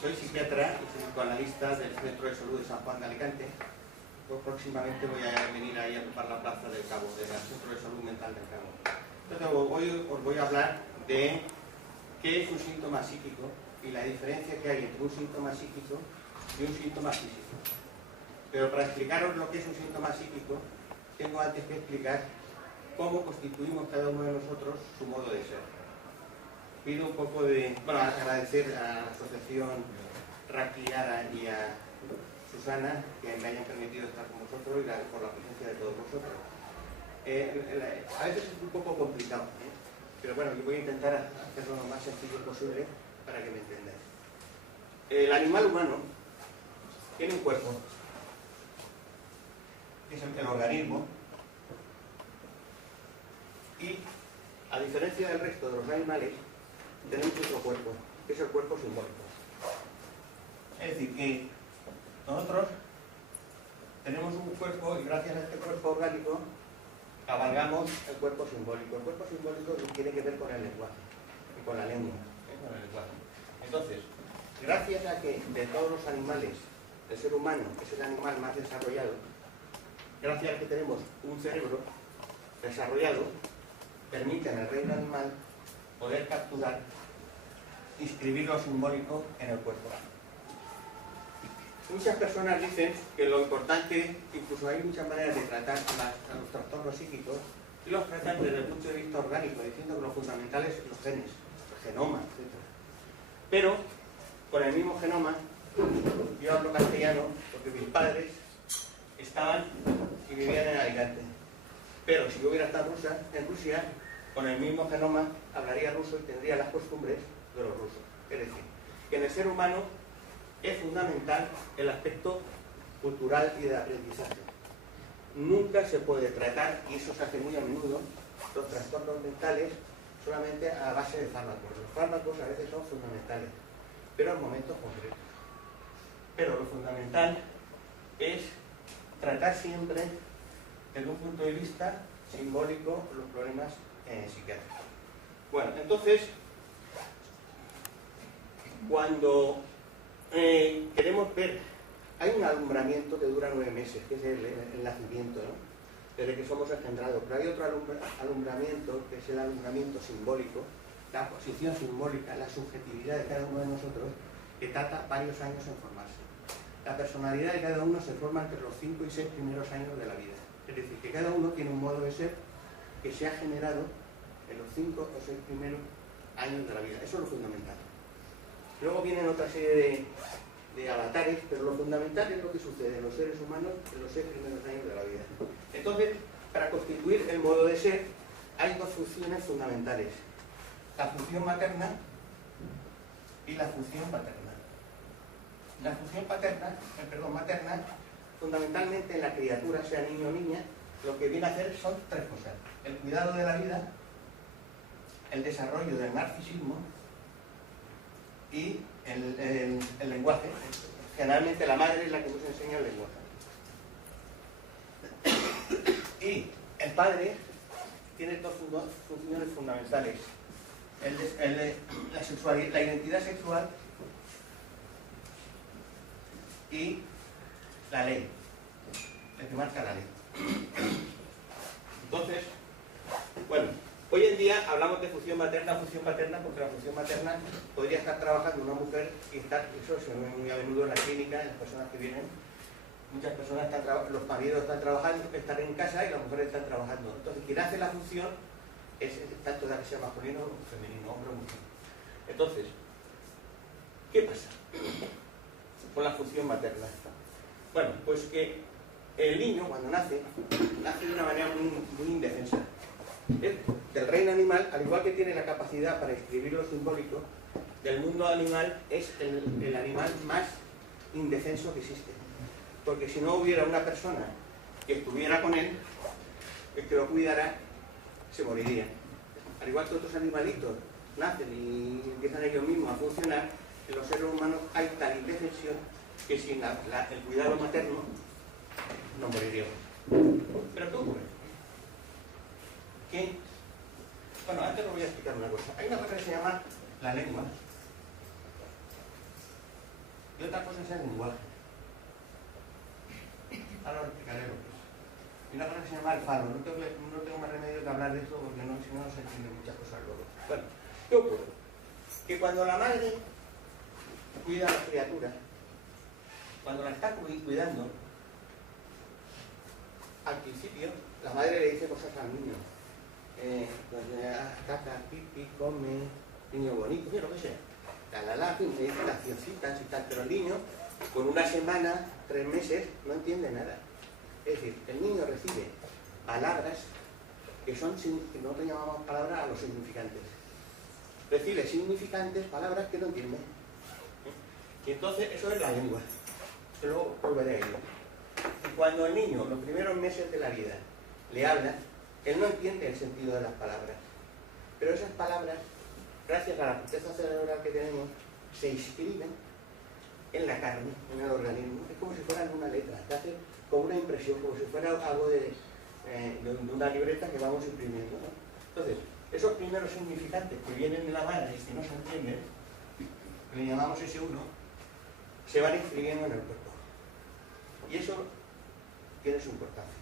soy psiquiatra y psicoanalista del Centro de Salud de San Juan de Alicante. Pues próximamente voy a venir ahí a ocupar la plaza del Cabo, del Centro de Salud Mental del Cabo. Entonces hoy os voy a hablar de qué es un síntoma psíquico y la diferencia que hay entre un síntoma psíquico y un síntoma físico. Pero para explicaros lo que es un síntoma psíquico, tengo antes que explicar cómo constituimos cada uno de nosotros su modo de ser. Pido un poco de... Bueno, agradecer a la asociación Raki Ara y a Susana que me hayan permitido estar con vosotros y por la presencia de todos vosotros. A veces es un poco complicado, pero bueno, yo voy a intentar hacerlo lo más sencillo posible para que me entendáis. El animal humano tiene un cuerpo, que es el organismo, y a diferencia del resto de los animales, tenemos otro cuerpo, que es el cuerpo simbólico. Es decir, que nosotros tenemos un cuerpo y gracias a este cuerpo orgánico cabalgamos el cuerpo simbólico. El cuerpo simbólico tiene que ver con el lenguaje y con la lengua, con el lenguaje. Entonces, gracias a que de todos los animales, el ser humano es el animal más desarrollado, gracias a que tenemos un cerebro desarrollado, permite en el reino animal poder capturar, inscribir lo simbólico en el cuerpo. Muchas personas dicen que lo importante, incluso hay muchas maneras de tratar a los trastornos psíquicos, y los tratan desde el punto de vista orgánico, diciendo que lo fundamental es los genes, el genoma, etc. Pero, con el mismo genoma, yo hablo castellano porque mis padres estaban y vivían en Alicante. Pero si yo hubiera estado en Rusia, con el mismo genoma hablaría ruso y tendría las costumbres de los rusos. Es decir, que en el ser humano es fundamental el aspecto cultural y de aprendizaje. Nunca se puede tratar, y eso se hace muy a menudo, los trastornos mentales solamente a base de fármacos. Los fármacos a veces son fundamentales, pero en momentos concretos. Pero lo fundamental es tratar siempre desde un punto de vista simbólico los problemas psiquiátricos. Bueno, entonces, cuando queremos ver, hay un alumbramiento que dura 9 meses, que es el nacimiento, ¿no? Desde que somos engendrados, pero hay otro alumbramiento, que es el alumbramiento simbólico, la posición simbólica, la subjetividad de cada uno de nosotros, que tarda varios años en formarse. La personalidad de cada uno se forma entre los 5 y 6 primeros años de la vida. Es decir, que cada uno tiene un modo de ser que se ha generado en los 5 o 6 primeros años de la vida. Eso es lo fundamental. Luego vienen otra serie de avatares, pero lo fundamental es lo que sucede en los seres humanos en los 6 primeros años de la vida. Entonces, para constituir el modo de ser, hay dos funciones fundamentales. La función materna y la función paterna. La función materna, fundamentalmente en la criatura, sea niño o niña, lo que viene a hacer son 3 cosas. El cuidado de la vida, el desarrollo del narcisismo y el lenguaje. Generalmente la madre es la que nos enseña el lenguaje. Y el padre tiene 2 funciones fundamentales. La identidad sexual y la ley, el que marca la ley. Entonces, bueno, hoy en día hablamos de función materna, porque la función materna podría estar trabajando una mujer y estar, eso se ve muy a menudo en la clínica, en las personas que vienen, muchas personas los maridos están trabajando, están en casa y las mujeres están trabajando. Entonces, quien hace la función es tanto de que sea masculino o femenino, hombre o mujer. Entonces, ¿qué pasa con la función materna? Bueno, pues que el niño cuando nace de una manera muy indefensa. Del reino animal, al igual que tiene la capacidad para escribir lo simbólico, del mundo animal es el animal más indefenso que existe. Porque si no hubiera una persona que estuviera con él, que lo cuidara, se moriría. Al igual que otros animalitos nacen y empiezan ellos mismos a funcionar, en los seres humanos hay tal indefensión que sin el cuidado materno no moriríamos. ¿Pero qué ocurre? Bueno, antes os voy a explicar una cosa. Hay una cosa que se llama la lengua, otra cosa es el lenguaje. Ahora lo explicaré lo que es. Y una cosa que se llama el falo. No tengo más remedio que hablar de esto porque si no se entienden muchas cosas luego. Bueno, ¿qué ocurre? Que cuando la madre cuida a la criatura, cuando la está cuidando, al principio la madre le dice cosas al niño. Caca, pipi, come, niño bonito, lo que sea. Le dice cancioncitas y tal, pero el niño, con una semana, 3 meses, no entiende nada. Es decir, el niño recibe palabras que son, que nosotros llamamos palabras a los significantes. Recibe significantes, palabras que no entiende. Y entonces eso es la lengua. Luego volveré a ello. Y cuando el niño, los primeros meses de la vida, le habla, él no entiende el sentido de las palabras. Pero esas palabras, gracias a la corteza cerebral que tenemos, se inscriben en la carne, en el organismo. Es como si fuera alguna letra, te hace como una impresión, como si fuera algo de una libreta que vamos imprimiendo, ¿no? Entonces, esos primeros significantes que vienen de la madre y que no se entienden, que le llamamos S1, se van inscribiendo en el cuerpo. Y eso tiene su importancia.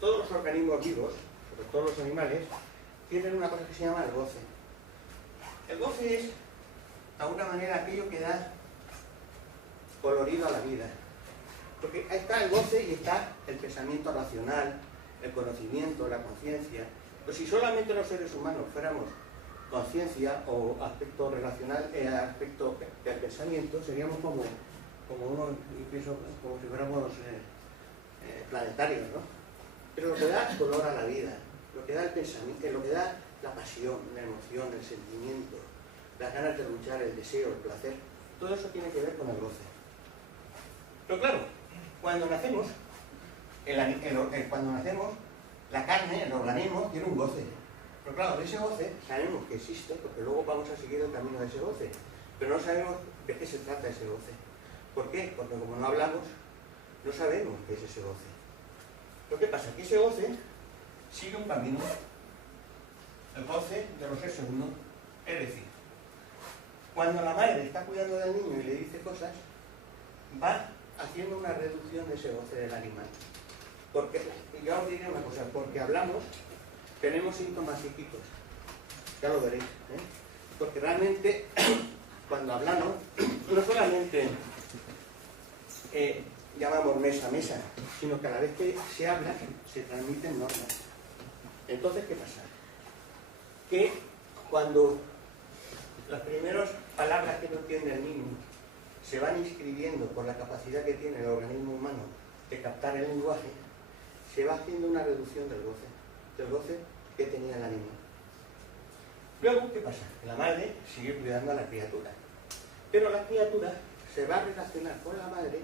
Todos los organismos vivos, sobre todo los animales, tienen una cosa que se llama el goce. El goce es, de alguna manera, aquello que da colorido a la vida. Porque ahí está el goce y está el pensamiento racional, el conocimiento, la conciencia. Pues si solamente los seres humanos fuéramos conciencia o aspecto relacional, aspecto del pensamiento, seríamos como unos, pienso, como si fuéramos planetarios, ¿no? Pero lo que da color a la vida, lo que da el pensamiento, lo que da la pasión, la emoción, el sentimiento, las ganas de luchar, el deseo, el placer, todo eso tiene que ver con el goce. Pero claro, cuando nacemos, la carne, el organismo, tiene un goce. Pero claro, de ese goce sabemos que existe, porque luego vamos a seguir el camino de ese goce, pero no sabemos de qué se trata ese goce. ¿Por qué? Porque como no hablamos, no sabemos qué es ese goce. Lo que pasa es que ese goce sigue un camino, el goce de los S1, es decir, cuando la madre está cuidando del niño y le dice cosas, va haciendo una reducción de ese goce del animal. Porque, y yo os diré una cosa, porque hablamos, tenemos síntomas psíquicos, ya lo veréis, ¿eh? Porque realmente, cuando hablamos, no solamente llamamos mesa a mesa, sino que a la vez que se habla, se transmiten normas. Entonces, ¿qué pasa? Que cuando las primeras palabras que no entiende el niño se van inscribiendo por la capacidad que tiene el organismo humano de captar el lenguaje, se va haciendo una reducción del goce que tenía el animal. Luego, ¿qué pasa? La madre sigue cuidando a la criatura, pero la criatura se va a relacionar con la madre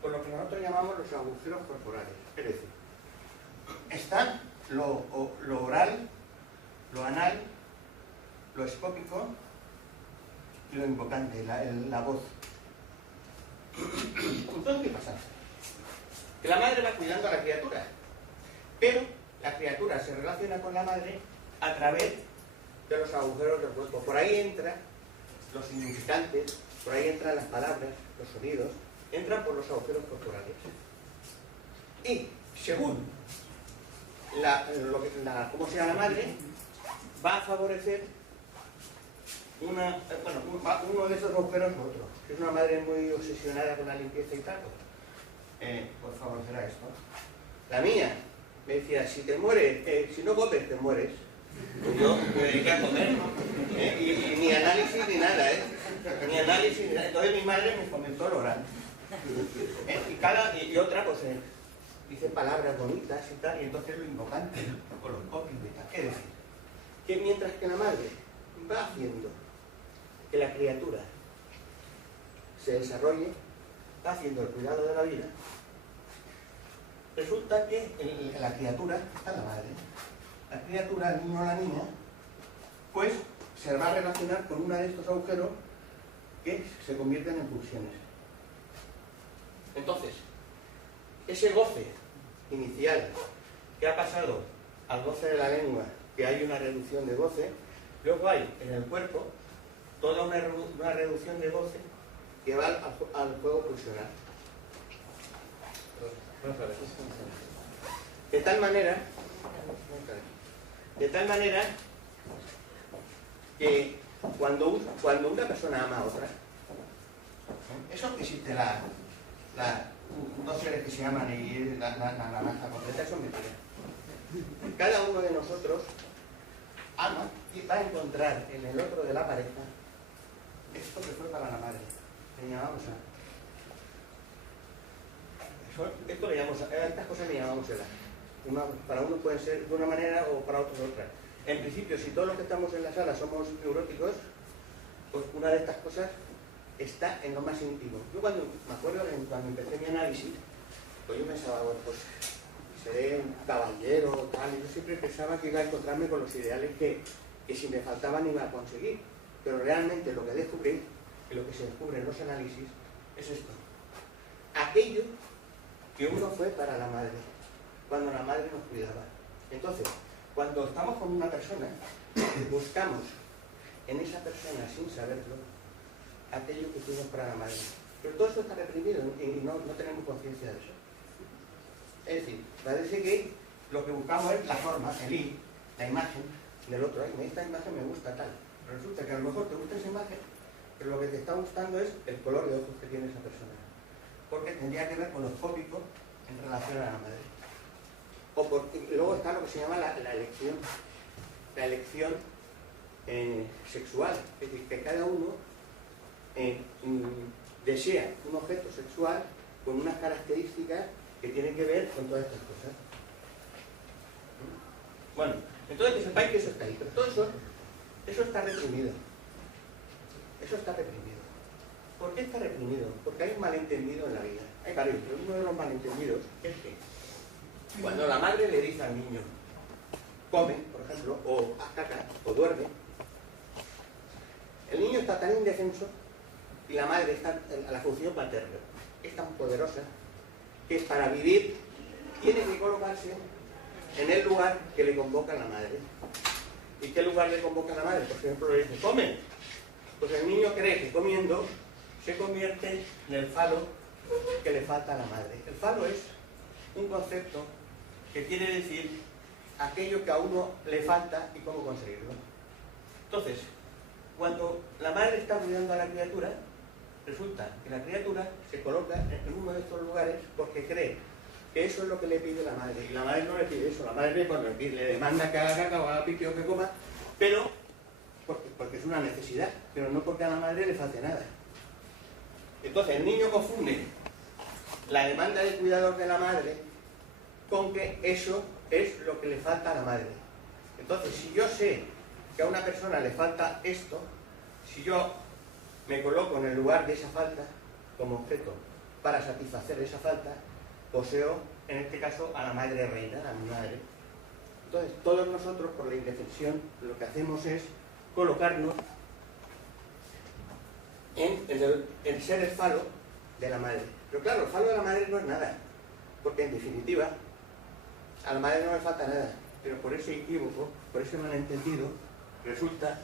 con lo que nosotros llamamos los agujeros corporales. Es decir, están lo oral, lo anal, lo escópico y lo invocante, la voz. Entonces, ¿qué pasa? Que la madre va cuidando a la criatura, pero la criatura se relaciona con la madre a través de los agujeros del cuerpo. Por ahí entran los significantes, por ahí entran las palabras, los sonidos, entran por los agujeros corporales. Y según cómo sea la madre, va a favorecer uno de esos agujeros u otro. Si es una madre muy obsesionada con la limpieza y tal, pues favorecerá esto. La mía me decía, si te mueres, si no comes, te mueres. Pues yo me dediqué a comer, y ni análisis ni nada, ni análisis ni nada. Entonces mi madre me fomentó el oral. Y otra, pues dice palabras bonitas y tal, y entonces lo invocante, o los copios y tal. Es decir, que mientras que la madre va haciendo que la criatura se desarrolle, va haciendo el cuidado de la vida, resulta que la criatura, está la madre, la criatura, el niño o la niña, pues se va a relacionar con uno de estos agujeros que se convierten en pulsiones. Entonces, ese goce inicial que ha pasado al goce de la lengua, que hay una reducción de goce, luego hay en el cuerpo toda una reducción de goce que va al juego pulsional. De tal manera que cuando una persona ama a otra, eso que existe dos seres que se aman y la masa completa, eso es mentira. Cada uno de nosotros ama y va a encontrar en el otro de la pareja esto que fue para la madre, que llamamos esto le llamamos, a estas cosas le llamamos edad. Para uno puede ser de una manera o para otros de otra. En principio, si todos los que estamos en la sala somos neuróticos, pues una de estas cosas está en lo más íntimo. Yo cuando me acuerdo cuando empecé mi análisis, pues yo pensaba, bueno, pues seré un caballero tal, y yo siempre pensaba que iba a encontrarme con los ideales que si me faltaban iba a conseguir. Pero realmente lo que descubrí, y lo que se descubre en los análisis, es esto. Aquello que uno fue para la madre, cuando la madre nos cuidaba. Entonces, cuando estamos con una persona, buscamos en esa persona, sin saberlo, aquello que fuimos para la madre. Pero todo eso está reprimido y no tenemos conciencia de eso. Es decir, parece que lo que buscamos es la forma, la imagen del otro. Esta imagen me gusta tal. Pero resulta que a lo mejor te gusta esa imagen, pero lo que te está gustando es el color de ojos que tiene esa persona. Porque tendría que ver con los fóbicos en relación a la madre. Y luego está lo que se llama la elección sexual. Es decir, que cada uno desea un objeto sexual con unas características que tienen que ver con todas estas cosas. Bueno, entonces que sepáis que eso está ahí, pero todo eso está reprimido. Eso está reprimido. ¿Por qué está reprimido? Porque hay un malentendido en la vida. Hay varios, pero uno de los malentendidos es que cuando la madre le dice al niño, come, por ejemplo, o haz caca, o duerme, el niño está tan indefenso y la madre está a la función paterna. Es tan poderosa que para vivir tiene que colocarse en el lugar que le convoca la madre. ¿Y qué lugar le convoca la madre? Por ejemplo, le dice, come. Pues el niño cree que comiendo se convierte en el falo que le falta a la madre. El falo es un concepto que quiere decir aquello que a uno le falta y cómo conseguirlo. Entonces, cuando la madre está cuidando a la criatura, resulta que la criatura se coloca en uno de estos lugares porque cree que eso es lo que le pide la madre. Y la madre no le pide eso, la madre le demanda que haga caca o haga pipi o que coma, pero porque es una necesidad, pero no porque a la madre le falte nada. Entonces el niño confunde la demanda de cuidador de la madre con que eso es lo que le falta a la madre. Entonces, si yo sé que a una persona le falta esto, si yo me coloco en el lugar de esa falta como objeto para satisfacer esa falta, poseo, en este caso, a la madre reina, a mi madre. Entonces, todos nosotros, por la indefensión, lo que hacemos es colocarnos en el ser el falo de la madre. Pero claro, el falo de la madre no es nada, porque en definitiva, a la madre no le falta nada, pero por ese equívoco, por ese malentendido, resulta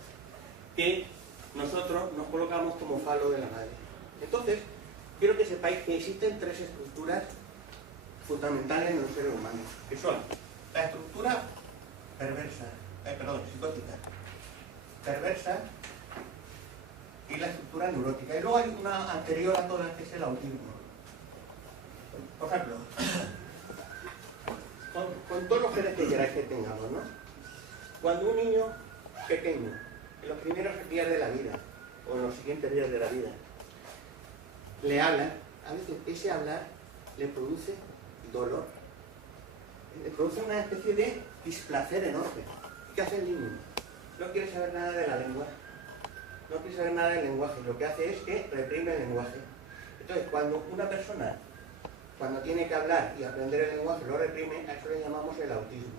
que nosotros nos colocamos como falo de la madre. Entonces, quiero que sepáis que existen tres estructuras fundamentales en los seres humanos, que son la estructura psicótica, perversa, y la estructura neurótica. Y luego hay una anterior a todas, que es el autismo. Por ejemplo, con todos los genes que queráis que tengamos, ¿no? Cuando un niño pequeño, en los primeros días de la vida, o en los siguientes días de la vida, le hablan, a veces ese hablar le produce dolor, le produce una especie de displacer enorme. ¿Qué hace el niño? No quiere saber nada de la lengua, no quiere saber nada del lenguaje, lo que hace es que reprime el lenguaje. Entonces, cuando una persona, cuando tiene que hablar y aprender el lenguaje, lo reprime, a eso le llamamos el autismo.